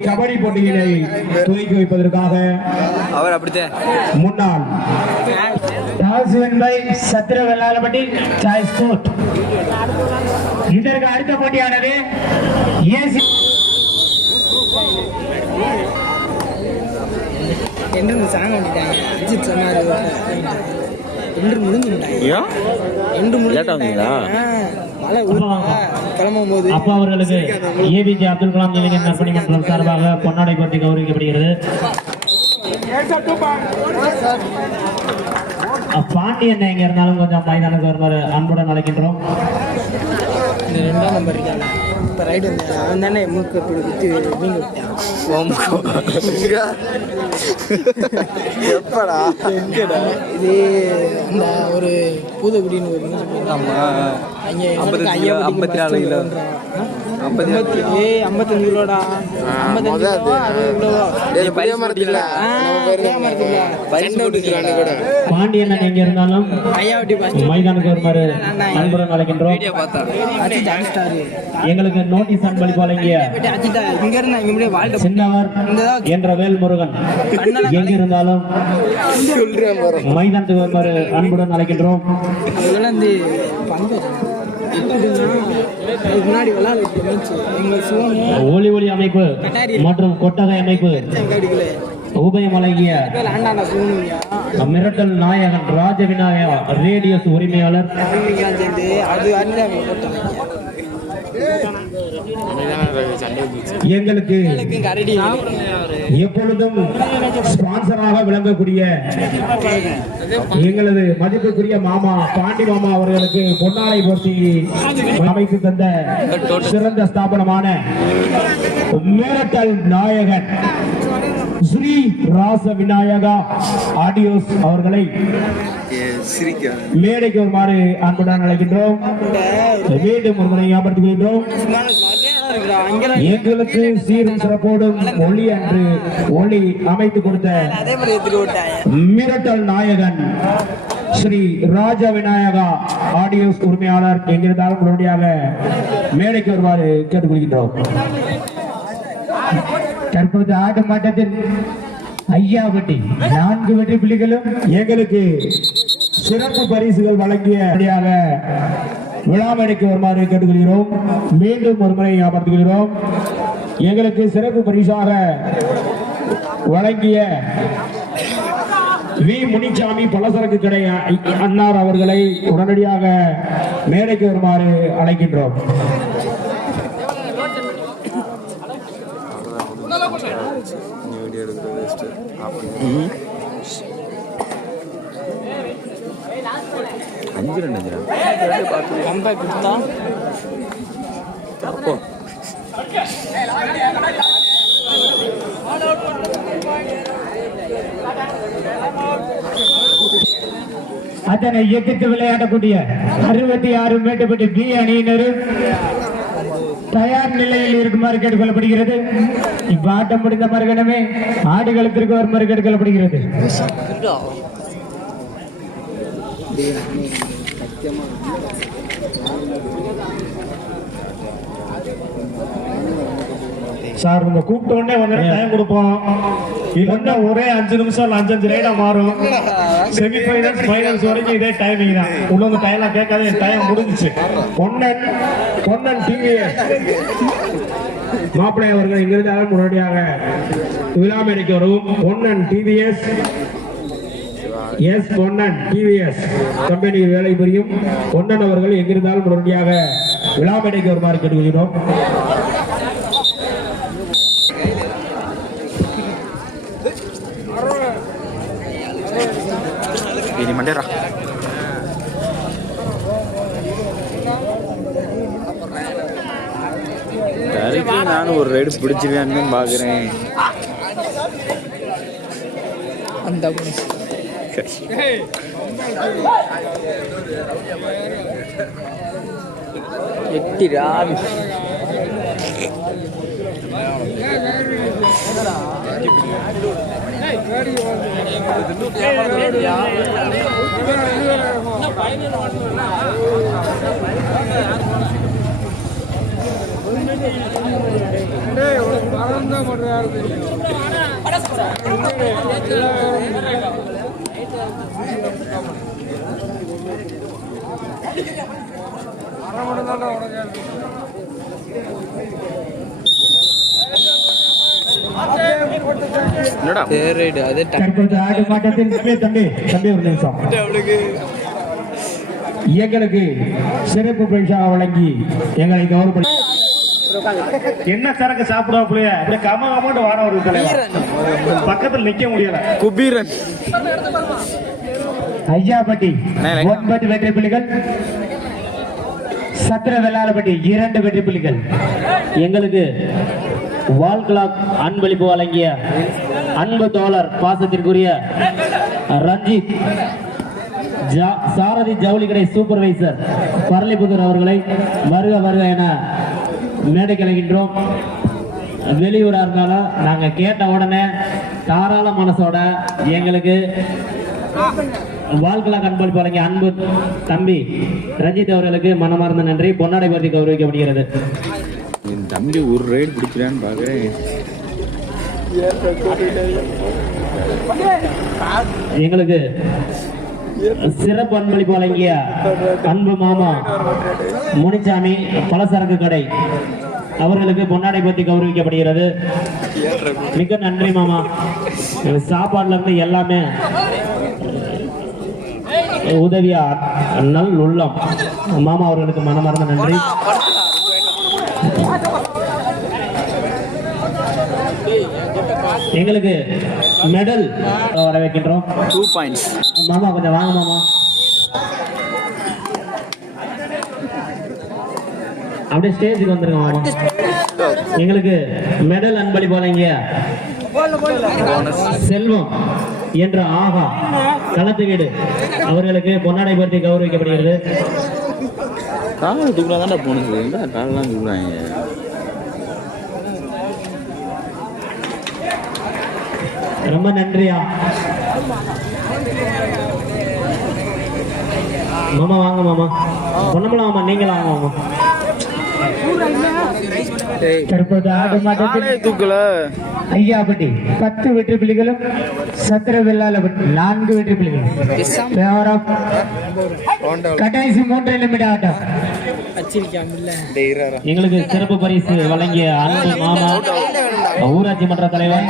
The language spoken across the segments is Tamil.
கபடி போட்டியினை துவக்கி வைப்பதற்காக அவர் அப்படித்தான் முன்னாள் பை சத்திர வெள்ளாளப்பட்டி சாய்ஸ் கோட் இதற்கு அடுத்த போட்டியானது ஏசி என்று சாங் பண்ணிட்டாங்க அஜித் சொன்னார். என்று முடிஞ்சுட்டாங்க ஏன்? ஆகுங்களா? மழை ஊருவாங்க கிளம்பும் போது அப்பா அவர்களுக்கு ஏபிஜே அப்துல் கலாம் இளைஞர் நற்பணி மன்றம் சார்பாக பொன்னாடை போட்டி கௌரவிக்கப்படுகிறது. பாண்டியன் எங்க இருந்தாலும் கொஞ்சம் மைதானுக்கு வருமாறு அன்புடன் அழைக்கின்றோம். இந்த ரெண்டாம் நம்பர் இருக்காங்க. இப்போ ரைடு வந்தேன் அவன் தானே மூக்கு இப்படி குத்தி மீன் விட்டான். எப்படா? எங்கடா? இது அந்த ஒரு பூதக்குடின்னு ஒரு நியூஸ் போயிருந்தாங்க. அங்கே ஐம்பத்தி நாலு கிலோ. ஐம்பத்தி ஏய் ஐம்பத்தஞ்சு கிலோடா. ஐம்பத்தஞ்சு அறுபது கிலோவோ பெரிய. பரிசு கூட? பாண்டியன் எங்க இருந்தாலும் ஐயா வட்டி ஃபர்ஸ்ட் மைதானுக்கு வருமாறு அன்புடன் அழைக்கின்றோம். எங்களுக்கு நோட்டீஸ் அன்பளிப்பு வழங்கிய சின்னவர் என்ற வேல்முருகன். எங்க இருந்தாலும் மைதானத்துக்கு வருமாறு அன்புடன் அழைக்கின்றோம். ஒளி ஒளி அமைப்பு மற்றும் கொட்டகை அமைப்பு. உபயம் வழங்கிய மிரட்டல் நாயகன் ராஜவிநாயகா ரேடியஸ் உரிமையாளர். எங்களுக்கு எப்பொழுதும் ஸ்பான்சராக விளங்கக்கூடிய எங்களது மதிப்புக்குரிய மாமா பாண்டி மாமா அவர்களுக்கு பொன்னாடை போட்டி அமைத்து தந்த சிறந்த ஸ்தாபனமான மிரட்டல் நாயகன் ஸ்ரீ ராச விநாயகா ஆடியோஸ் அவர்களை மேடைக்கு வருமாறு அன்புடன் அழைக்கின்றோம். மீண்டும் ஒரு முறை ஞாபகப்படுத்துகின்றோம் எங்களுக்கு சீரும் சிறப்போடும் ஒளி அன்று ஒளி அமைத்து கொடுத்த மிரட்டல் நாயகன் ஸ்ரீ ராஜ விநாயகா ஆடியோஸ் உரிமையாளர் எங்கிருந்தாலும் உடனடியாக மேடைக்கு வருமாறு கேட்டுக்கொள்கின்றோம். தற்போது ஆடும் ஆட்டத்தில் ஐயாவட்டி நான்கு வெற்றி புள்ளிகளும் எங்களுக்கு சிறப்பு பரிசுகள் வழங்கிய வழியாக வருமாறு கேட்டுக்கொள்கிறோம். மீண்டும் ஒரு முறை ஞாபகப்படுத்துகிறோம் எங்களுக்கு சிறப்பு பரிசாக வழங்கிய வி. முனிச்சாமி பலசரக்கு கடை அன்னார் அவர்களை உடனடியாக மேடைக்கு வருமாறு அழைக்கின்றோம். வீடியோ அஞ்சு ரெண்டு அஞ்சு கம்பேக் கொடுத்தா? அப்போ. அதனை எதிர்த்து விளையாடக்கூடிய அறுபத்தி ஆறு மேட்டுப்பட்டி பி அணியினரும் தயார் நிலையில் இருக்குமாறு கேட்டுக்கொள்ளப்படுகிறது. இப்ப ஆட்டம் முடிந்த மறுகணமே ஆடுகளத்திற்கு வருமாறு கேட்டுக்கொள்ளப்படுகிறது. சார் உங்க கூப்பிட்ட உடனே வந்து டைம் கொடுப்போம். இல்லைன்னா ஒரே அஞ்சு நிமிஷம் அஞ்சு அஞ்சு ரைடா மாறும். செமி ஃபைனல்ஸ் ஃபைனல்ஸ் வரைக்கும் இதே டைமிங் தான். உள்ள வந்து டைம்லாம் கேட்காத டைம் முடிஞ்சிச்சு. பொன்னன் பொன்னன் டிவிஎஸ் மாப்பிள்ளை அவர்கள் இங்கிருந்தாலும் முன்னாடியாக விழா மேடைக்கு வரவும் Ponnan TVS S Ponnan TVS கம்பெனியில் வேலை புரியும். பொன்னன் அவர்கள் எங்கிருந்தாலும் உடனடியாக விழா மேடைக்கு வருமாறு கேட்டுக்கொள்கிறோம். கரைக்கு நானும் ஒரு ரைடு பிடிச்சிருக்கான்னு பாக்குறேன். அந்த எட்டிடா என்னடா தேரைடு அதே தற்போது ஆடு மாட்டத்தில் தம்பி தம்பி தம்பி ஒரு நிமிஷம். எங்களுக்கு சிறப்பு பரிசா வழங்கி எங்களை கௌரவ என்ன சரக்கு சாப்பிடுவாப்புலையே கம கமட்டு வாட வருது தலைவர் பக்கத்துல நிக்க முடியல. குபீரன். ஐயாப்பட்டி லைன். ஒன்பது வெற்றி புலிகள் சத்திர வெள்ளாளப்பட்டி இரண்டு வெற்றி புலிகள் எங்களுக்கு வால் கிளாக் அன்பளிப்பு வழங்கிய அன்பு தோழர் பாசத்திற்குரிய ரஞ்சித் ஜா- சாரதி ஜவுளி கடை சூப்பர்வைசர் பரளிபுதூர் அவர்களை வருக வருக என மேடை கலைகின்றோம் வெளியூரா இருந்தாலும் நாங்க கேட்ட உடனே தாராள மனசோட எங்களுக்கு வாழ்க்கலா அன்பளிப்பு வழங்கிய அன்பு தம்பி ரஞ்சித் அவர்களுக்கு மனமார்ந்த நன்றி. பொன்னாடை பற்றி கௌரவிக்கப்படுகிறது. என் தம்பி ஒரு ரைடு பிடிக்கிறான்னு பாக்குறேன். எங்களுக்கு சிறப்பு அன்பளிப்பு வழங்கிய அன்பு மாமா முனிசாமி பலசரக்கு கடை. அவர்களுக்கு பொன்னாடை பற்றி கௌரவிக்கப்படுகிறது. மிக நன்றி மாமா. சாப்பாடுல இருந்து எல்லாமே உதவியா நல் உள்ளம். மாமா அவர்களுக்கு மனமார்ந்த நன்றி. எங்களுக்கு மெடல் வர வைக்கின்றோம் டூ பாயிண்ட்ஸ் மாமா கொஞ்சம் வாங்க மாமா அப்படியே ஸ்டேஜுக்கு வந்துருங்க மாமா எங்களுக்கு மெடல் அன்பளிப்பு வழங்கிய செல்வம் என்ற ஆகா களத்து வீடு. அவர்களுக்கு பொன்னாடை பற்றி கௌரவிக்கப்படுகிறது. காலை தூக்கலாம் தான்டா போனது. தூக்குறாங்க. ரொம்ப நன்றியா? மாமா வாங்க மாமா. பொன்னமலாம் மாமா நீங்களும் வாங்க மாமா. தற்போது ஆடு மாட்டத்தில் காலே தூக்கல. ஐயாப்பட்டி பத்து வெற்றி புலிகளும் சத்திர வெள்ளாளப்பட்டி நான்கு வெற்றி of கடைசி மூன்று நிமிட ஆட்டம். எங்களுக்கு சிறப்பு பரிசு வழங்கிய அன்பு மாமா ஊராட்சி மன்ற தலைவர்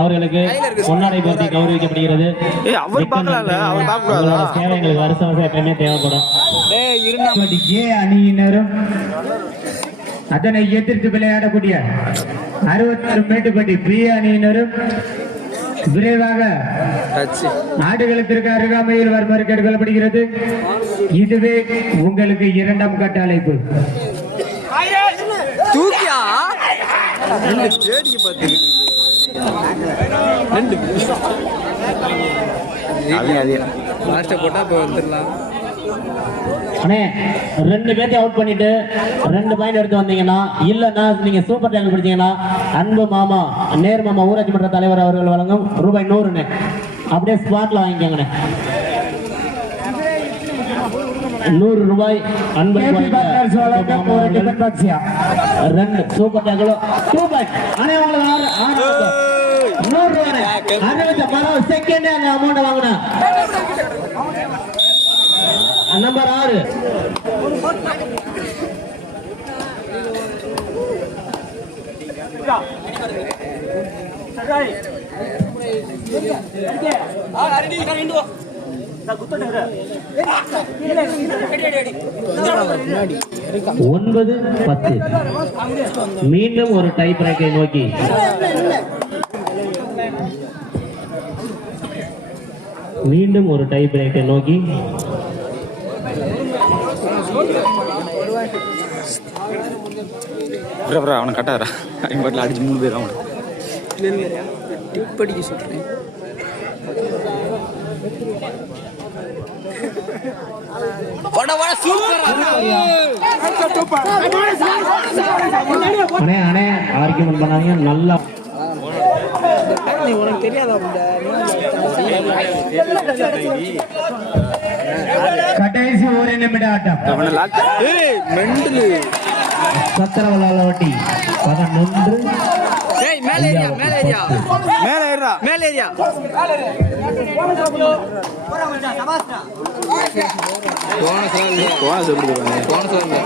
அவர்களுக்கு பொன்னாடை பற்றி கௌரவிக்கப்படுகிறது. ஏய் அவர் பார்க்கலாம்ல? அவர் பார்க்க கூடாதா உங்களோட சேவை எங்களுக்கு வருஷம் வருஷம் எப்பயுமே தேவைப்படும் ஏ அணியினரும் அதனை எதிர்த்து விளையாடக்கூடிய அறுபத்தாறு மேட்டுப்பட்டி பி அணியினரும் விரைவாக ஆடுகளத்திற்கு அருகாமையில் வருமாறு கேட்டுக்கொள்ளப்படுகிறது. இதுவே உங்களுக்கு இரண்டாம் கட்ட அழைப்பு. தூக்கியா? போட்டா இப்போ வந்துடலாம். அண்ணே ரெண்டு பேர்த்தையும் அவுட் பண்ணிட்டு ரெண்டு பாயிண்ட் எடுத்து வந்தீங்கன்னா இல்லைன்னா நீங்க சூப்பர் டேங்கிள் பிடிச்சீங்கன்னா அன்பு மாமா நேர் மாமா ஊராட்சி மன்ற தலைவர் அவர்கள் வழங்கும் ரூபாய் நூறுண்ணே. அப்படியே ஸ்பாட்ல வாங்கிக்கோங்கண்ணே. நூறு ரூபாய் அன்பு ரெண்டு சூப்பர் டேங்கிளும் டூ பாயிண்ட் அண்ணே உங்களுக்கு நூறு ரூபாய் செகண்டே அந்த அமௌண்ட் வாங்கினா. நம்பர் ஆறு ஒன்பது பத்து. மீண்டும் ஒரு டை பிரேக்கை நோக்கி. மீண்டும் ஒரு டை பிரேக்கை நோக்கி. ப்ரோ ப்ரோ அவனை கட்டாரா அவன் பாட்டில் அடிச்சு மூணு பேர் அவனை. டிப் அடிக்க சொல்றேன் அண்ணே அண்ணே ஆர்கியூமெண்ட் பண்ணாதீங்க நல்லா நீ உனக்கு தெரியாதா கடைசி ஒரு நிமிட ஆட்டம் மெண்டலு. சத்திரவளாவட்டி பதினொன்று ஏய் மேல ஏரியா மேல ஏரியா மேல ஏறா. மேல ஏரியா போன சொல்ல போன எப்படி போறாங்க போன சொல்ல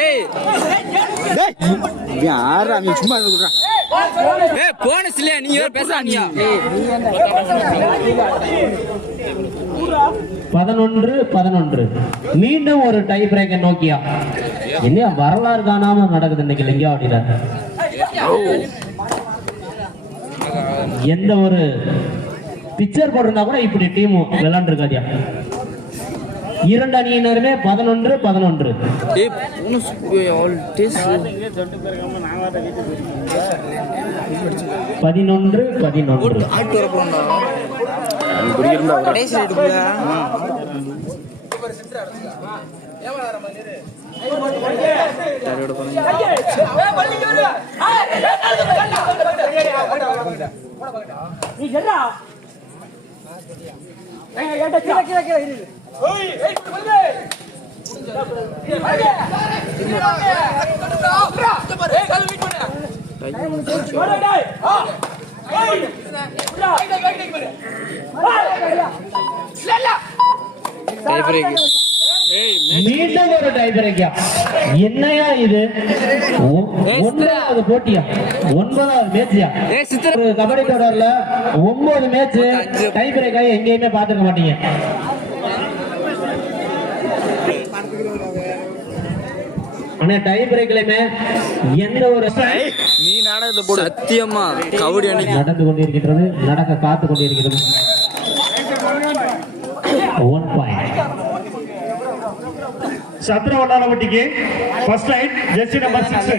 ஏய் ஆறா நீ சும்மா போனஸ் நீ பதினொன்று பதினொன்று. மீண்டும் ஒரு டை பிரேக்கை நோக்கியா? இல்லையா வரலாறு காணாம நடக்குது இன்னைக்கு லிங்காவட்டியில எந்த ஒரு பிக்சர் போட்டிருந்தா கூட இப்படி டீம் விளையாண்டுருக்காதியா? இரண்டு அணியினருமே பதினொன்று பதினொன்று பதினொன்று பதினொன்று ஆட்டு வர மீண்டும் ஒரு டை பிரேக்கியா என்னையா இது? ஒன்பதாவது போட்டியா? ஒன்பதாவது மேட்சியா கபடி தொடர்ல ஒன்பது மேட்ச் டை பிரேக் ஆகி எங்கேயுமே பார்த்துக்க மாட்டீங்க. ஆனா டை பிரேக்லயுமே எந்த ஒரு நீ நாடகத்தை போடு. சத்தியமா கபடி அன்னைக்கு. நடந்து கொண்டிருக்கிறது நடக்க காத்து கொண்டிருக்கிறது. One point சத்திரவட்டாரப்பட்டிக்கு first line jersey number six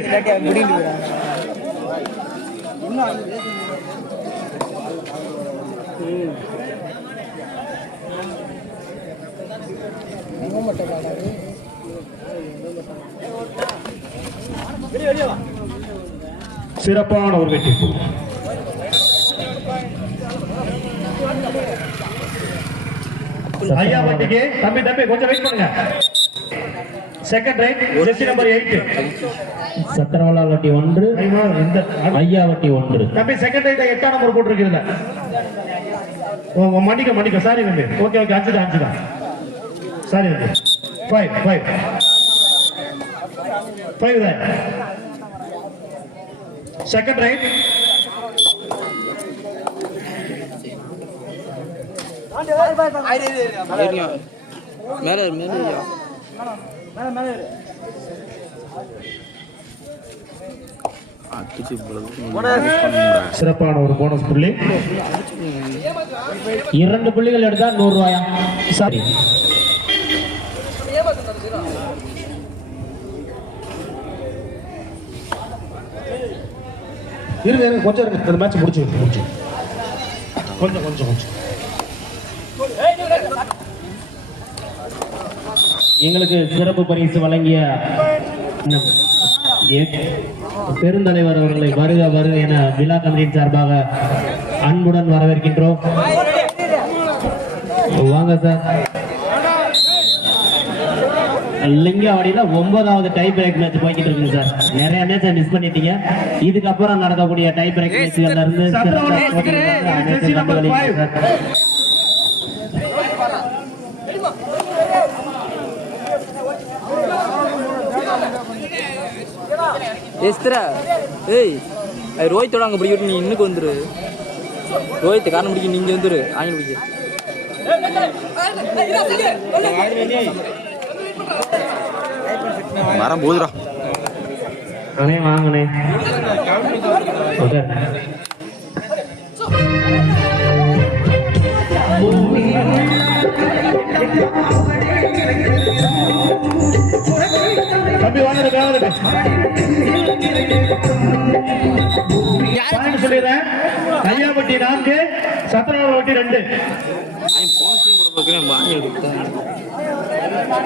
சிறப்பான ஒரு வெற்றி. ஐயா வண்டிக்கு. தம்பி தம்பி கொஞ்சம் வெயிட் பண்ணுங்க. Second right jersey number eight சத்திரவளா வட்டி ஒன்று ஐயா வட்டி ஒன்று. தம்பி செகண்ட் ரைட் எட்டாம் நம்பர் ஓ, மன்னிக்க மன்னிக்க. சாரி தம்பி. ஓகே ஓகே அஞ்சு தான் அஞ்சு தான் சாரி தம்பி. ஃபைவ் ஃபைவ் Five தான் செகண்ட் ரைட் ஏரியா மேல ஏறு, மேல சிறப்பான ஒரு போனஸ் புள்ளி. இரண்டு புள்ளிகள் எடுத்தா நூறு ரூபாயா? சாரி. இருங்க இருங்க கொஞ்சம் இருங்க அந்த மேட்ச் முடிச்சு முடிச்சு. கொஞ்சம் கொஞ்சம் கொஞ்சம். எங்களுக்கு சிறப்பு பரிசு வழங்கிய பெருந்தலைவர் அவர்களை வருக வருக என விழா கமிட்டியின் சார்பாக அன்புடன் வரவேற்கின்றோம். வாங்க சார். லிங்கவாடியில ஒன்பதாவது டை பிரேக் மேட்ச் போய்கிட்டு இருக்குங்க சார் நிறைய மேட்ச் மிஸ் பண்ணிட்டீங்க இதுக்கப்புறம் நடக்கக்கூடிய டை பிரேக் மேட்ச்கள்ல இருந்து எஸ்திரா ஏய் அது ரோஹித்தோட அங்கே பிடிக்கிட்டு நீ இன்னுக்கு வந்துரு ரோஹித் காரணம் பிடிக்க நீங்க வந்துரு ஆங்கில பிடிக்க மரம் போதுடா அண்ணே வாங்கண்ணே. தம்பி வாங்க வாங்க சொல்லிடுறேன். கையாப்பட்டி நான்கு சத்திரவாள ரெண்டு அவன் போனஸையும் கூட பார்க்குறேன் ஆங்கில கொடுத்தேன்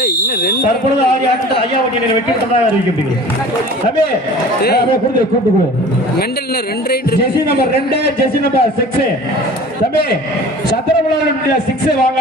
ஏய் இன்னும் ரெண்டு தற்பொழுது ஆடி ஆட்டத்தில் ஐயா வண்டியை வெற்றி பெற்றதாக அறிவிக்கப்படுகிறது. கூப்பிட்டு மெண்டல் ரெண்டு ஜெசி நம்பர் ரெண்டு ஜெசி நம்பர் சிக்ஸ் தம்பி சத்திரபுரம் சிக்ஸ் வாங்க.